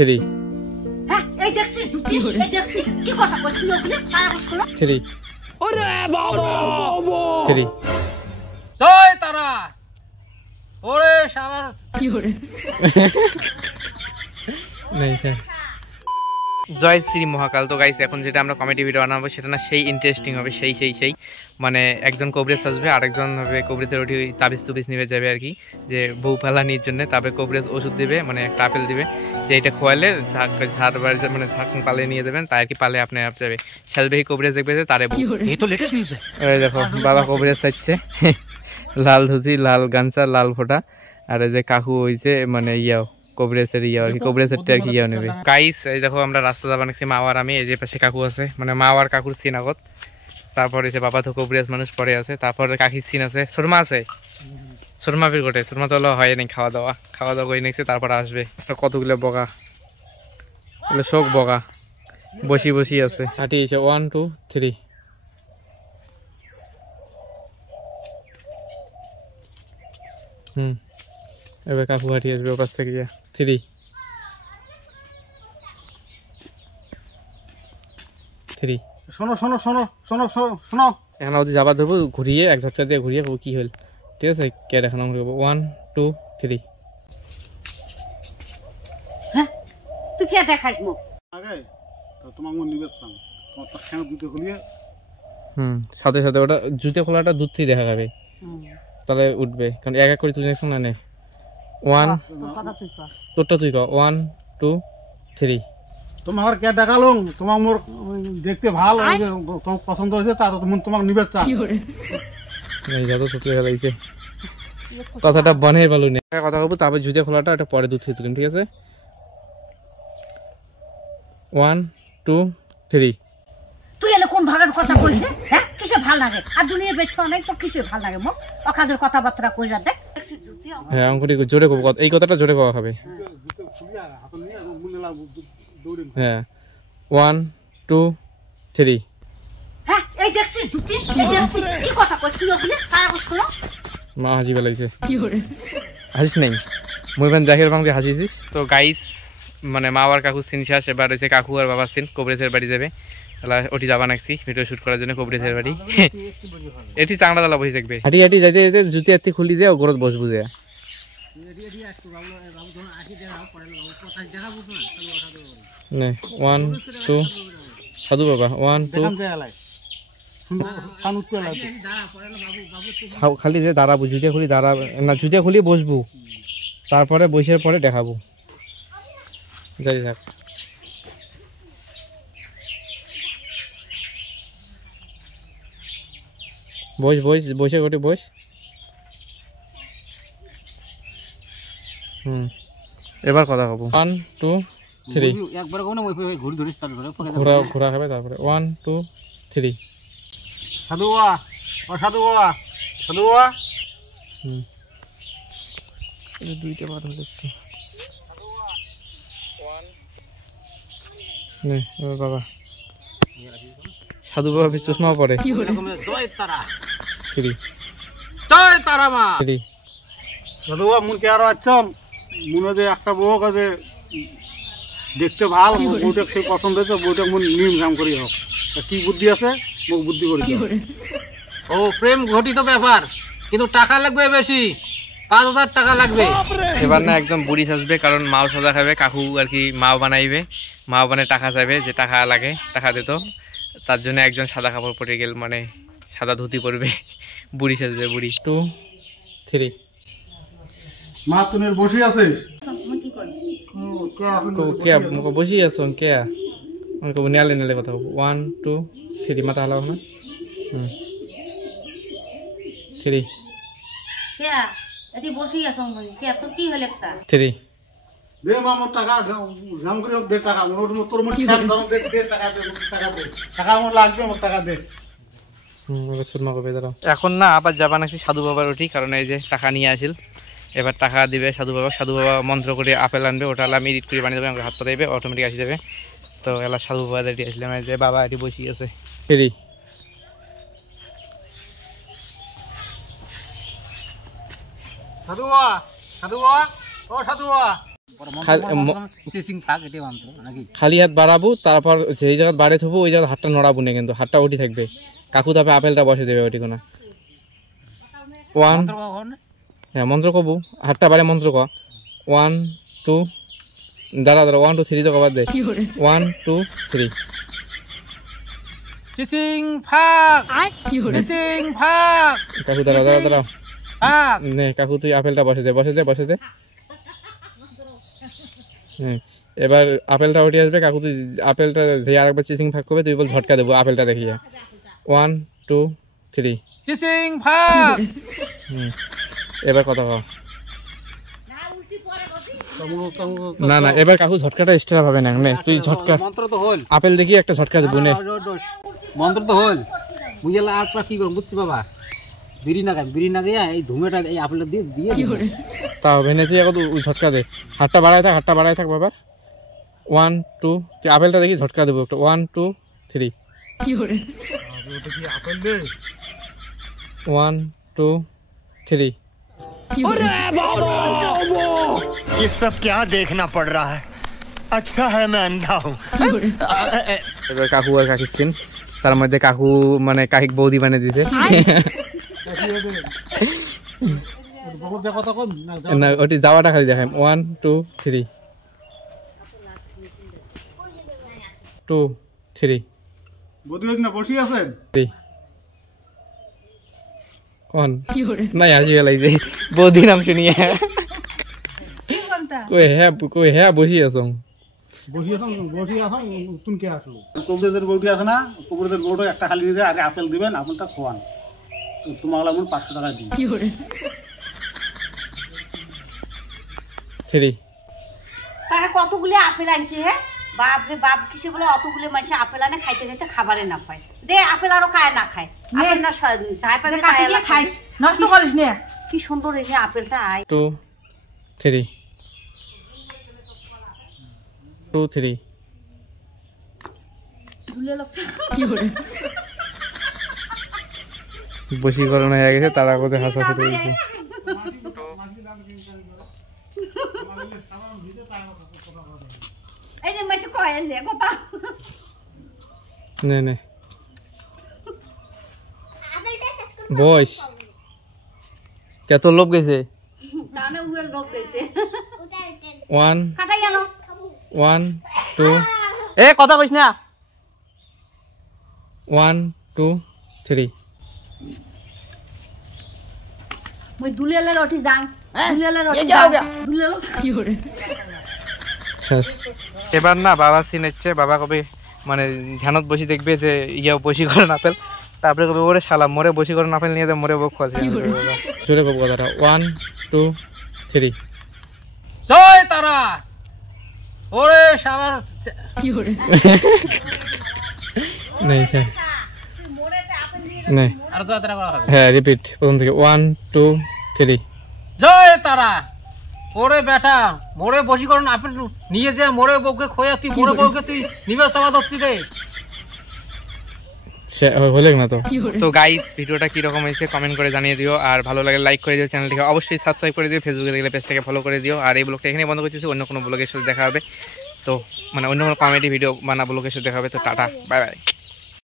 3 হ্যাঁ এই দেখছিস দুটি এই দেখছিস কি কথা কইছিস ওগুলো সারা বছর 3 ওরে বাবা 3 জয় তারা ওরে সারা কি করে নাই স্যার জয় শ্রী মহাকাল। তো গাইস এখন যেটা আমরা কমেডি ভিডিও বানাবো সেটা না সেই ইন্টারেস্টিং হবে, সেই মানে একজন কবরেজ আসবে, আরেকজন হবে কবরেজের ওটি তাবিজ তুবিজ নিয়ে যাবে আর কি, যে বউ পালানির জন্য। তারপরে কবরেজ ওষুধ দিবে, মানে একটা আপেল দিবে, যে এটা খোয়ালে ঝাড় মানে ঝাড় পালে নিয়ে দেবেন, তাই আর কি পালে আপনি আপ যাবে। সাজবেহি কবরেজ দেখবে যে তারে এই তো লেটেস্ট নিউজ দেখো বাবা কবরেজ চাইছে লাল ধুতি, লাল গামছা, লাল ফোঁটা, আর এই যে কাকু হইছে মানে ইয়াও কবরেজের ইয়া আর কি, কবরেজেরটা আর কি ইয়া নেবে। গাইস এই দেখো আমরা রাস্তা যাবা নাকি, মা আর আমি, এই যে পাশে কাকু আছে, মানে মা আর কাকুর সিন আগত, তারপরে যে বাবা তো কবরেজ মানুষ পরে আছে, তারপরে কাকির সিন আছে, সুরমা আছে, সুরমা ফির গোটে, সুরমা তো হয় নাই খাওয়া দাওয়া করে নিচ্ছে, তারপরে আসবে কতগুলো বগা, শোক বগা বসি আছে, হাঁটি 1 2 3 এবার কাকু হাঁটি আসবে ওপাশ থেকে 3 3 শোনো শোনো শোনো শোনো শোনো এখন ওদের যাবার ধরবো, ঘুরিয়ে এক ঝাপটা দিয়ে ঘুরিয়ে কি হল, ঠিক আছে কে দেখানো আমরা 1 2 3 হ্যাঁ তুই কে দেখাইস মুখ আগে তো তোমার মন নিবেশ চান তোমার তো খেয়ে দুটো খুলিয়ে সাথে সাথে ওটা জুতে খোলাটা দুধ থেকে দেখা যাবে, তাহলে উঠবে, কারণ এক এক করে তুই দেখছ না নে 1 তোরটা তুই কর 1 2 3 তোমার কে দেখালো তোমার মোর দেখতে ভালো তোমার পছন্দ হয়েছে তা তোমার নিবেশ চান এই যাবো সত্যি দেখা লাগছে কথাটা বনের ভালো নেই কথা বলবো, তারপর জুতে খোলাটা ওটা পরে দুধ থেকে তুলেন, ঠিক আছে 1 2 3 তুই এলে কোন ভাগের কথা কইছে হ্যাঁ কিসে ভাল লাগে আর দুনিয়া বেছে অনেক তো কিসে ভাল লাগে মুখ অকাদের কথাবার্তা কইরা দেখ হ্যাঁ অঙ্কটি জোরে কব, এই কথাটা জোরে কওয়া হবে, হ্যাঁ 1 2 3 হ্যাঁ এই দেখছিস দুটি এই দেখছিস কি কথা কইছিস ওগুলো সারা বছর মা হাসি বেলাইছে কি করে হাসিস নাই মুইবান জাহির বাংকে হাসিছিস। তো গাইস মানে মা আর কাকু সিন শেষ, এবার হয়েছে কাকু আর বাবার সিন, কবরেজের বাড়ি যাবে, তাহলে ওটি যাবা নাকছি ভিডিও শুট করার জন্য কবরেজের বাড়ি, এটি চাংড়া দালা বসে থাকবে, হাঁটি হাঁটি যাইতে যাইতে জুতি হাতি খুলি দিয়ে গরত বসবু যে 1 2 সাধু বাবা 1 2 খালি যে দাঁড়াবো, জুতিয়া খুলি দাঁড়াবো না, জুতিয়া খুলি বসবো, তারপরে বসে পরে দেখাবো, যাই থাক বস বসে গোটে বস, এবার কথা কব 1 2 3 একবার কোন ঘুরি ধরিস তারপরে ঘোরা হবে, তারপরে 1 2 3 সাধুয়া ও সাধুয়া সাধুয়া দুইটা বার হলো একটু বাবা সাধু বাবা চশমা পরে জয় তারা 3 জয় তারা মা 3 সাধুয়া মন কে আর আচ্ছা মনে যে একটা বউ কাছে দেখতে ভালো, বউটা সে পছন্দ হয়েছে, বউটা মন নিম কাম করি হোক, কি বুদ্ধি আছে মুখ বুদ্ধি করি ও প্রেম ঘটিত ব্যাপার, কিন্তু টাকা লাগবে বেশি, 5000 টাকা লাগবে। এবার না একদম বুড়ি সাজবে, কারণ মাও সাজা খাবে, কাকু আর কি মাও বানাইবে, মাও বানায় টাকা চাইবে, যে টাকা লাগে টাকা দিত, তার জন্য একজন সাদা কাপড় পরে গেল, মানে সাদা ধুতি পরবে, বুড়ি সাজবে, বুড়ি 2 3 মা তুমি বসে আছিস কে বসি আছো কে কব নেলে নেলে কথা কব 1 2 3 মাথা হালাও না 3 কে এটি বসেই আছো মানে কে তোর কি হল একটা 3 দে মা মোর টাকা জাম করে দে টাকা মোর তোর মোর খেয়াল ধরো দে টাকা দে টাকা মোর লাগবে মোর টাকা দে এখন না আবার যাবা নাকি সাধু বাবার ওটি, কারণ এই যে টাকা নিয়ে আসিল, এবার টাকা দিবে সাধু বাবা মন্ত্র করে আপেল আনবে, ওটা আমি এডিট করে বানিয়ে দেবে, আমাকে হাত পাতাইবে অটোমেটিক আসি যাবে। তো এলা সাধু বাবা এটি আসলাম, যে বাবা এটি বসি আছে সাধুয়া সাধুয়া ও সাধুয়া খালি হাত বাড়াবো, তারপর যেই জায়গা বাড়ে থবো ওই জায়গায় হাতটা নড়াবো না, কিন্তু হাতটা উঠি থাকবে। কাকু তারপরে আপেলটা বসে দেবে ওটি কোনা। 1 হ্যাঁ মন্ত্র কবু, হাতটা বাড়ে মন্ত্র ক। 1 2 দাঁড়া 1 2 3 তো কবার দে। 1 2 3 চিচিং ফাক চিচিং ফাক। কাকু দাঁড়া নে, কাকু তুই আপেলটা বসে দে। এবার আপেলটা উঠে আসবে, কাকু তুই আপেলটা যে আরেকবার চিচিং ফাঁক করবে, তুই বল ঝটকা দেবো আপেলটা দেখিয়ে। 1 2 3 চিচিং ফাক। এবার কথা কও। না না, এবার কাকু ঝটকাটা এক্সট্রা পাবে না। নে তুই ঝটকা, মন্ত্র তো হল, আপেল দেখি একটা ঝটকা দেবো। নে মন্ত্র তো হল, বুঝলা আর কি করব বুঝছি বাবা। বিড়ি না গাইয়া এই ধুমেটা এই আপেলটা দিয়ে তাও ভেনে তুই এখন ওই ঝটকা দে। হাতটা বাড়ায় থাক বাবা। 1 2 তুই আপেলটা দেখি ঝটকা দেবো একটা। 1 2 3 1 2 3 ये सब क्या देखना पड़ रहा है? अच्छा है मैं अंधा हूँ। এবার কাকু আর কাকির সিন, তার মধ্যে কাকু মানে কাকিক বৌদি বানিয়ে দিছে। না ওটি যাওয়াটা খালি দেখাম। 1 2 3 2 3 বসি আছেন কোন নাই আজি গেলাই যে বৌদি নাম শুনিয়ে কই হ্যাঁ বসি আছো তুমি কে আসলো? কবিরাজের বউটি আছে না, কবিরাজের বউটা একটা খালি দিয়ে আগে আপেল দিবেন, আপেলটা খোয়ান, তোমার 500 টাকা দিই। 3 তারা কতগুলি আপেল আনছে, হ্যাঁ বাপ রে বাপ, কিসে বলে অতগুলি মানুষ আপেল আনে, খাইতে খাইতে খাবারে না পায়। দে আপেল আরো কায় না খায়, আপেল না খাইস, নষ্ট করিস না। কি সুন্দর এই আপেলটা। 2 3 2 3 বশীকরণ হয়ে গেছে, তারা কোথায় হাসাহাসি হয়েছে। নে বস কত লোভ গেছে। 1 1 2 এ কথা কইস না। 1 2 3 মই দুলিয়ালে রটি যাং, দুলিয়ালে রটি দুলিয়ালো কি করে। এবার না বাবা চিনেছে, বাবা কবে মানে ধ্যানত বসি দেখবে যে ইয়া বশীকরণ আপেল, তারপরে কবে ওরে শালা মোরে বশীকরণ আপেল নিয়ে মোরে বক খাওয়াছে। জোরে কব কথাটা। 1 2 3 জয় তারা। ওরে শালার কি করে নাই স্যার নাই, আর জয় তারা করা হবে। হ্যাঁ রিপিট প্রথম থেকে। 1 2 3 জয় তারা। ওরে বেটা, মোরে বশীকরণ আপেল নিয়ে যে মোরে বউকে খোয়া, তুই মোরে বউকে তুই নিবে চাওয়া দচ্ছি রে। হলে না তো গাইস ভিডিওটা কিরকম হয়েছে কমেন্ট করে জানিয়ে দিও, আর ভালো লাগে লাইক করে দিও, চ্যানেলটিকে অবশ্যই সাবস্ক্রাইব করে দিও, ফেসবুকে দেখলে পেজটাকে ফলো করে দিও। আর এই ব্লগটা এখানে বন্ধ করতেছি, অন্য কোনো ব্লগের সাথে দেখা হবে, তো মানে অন্য কোনো কমেডি ভিডিও বানা ব্লগের সাথে দেখা হবে। তো টাটা বাই বাই।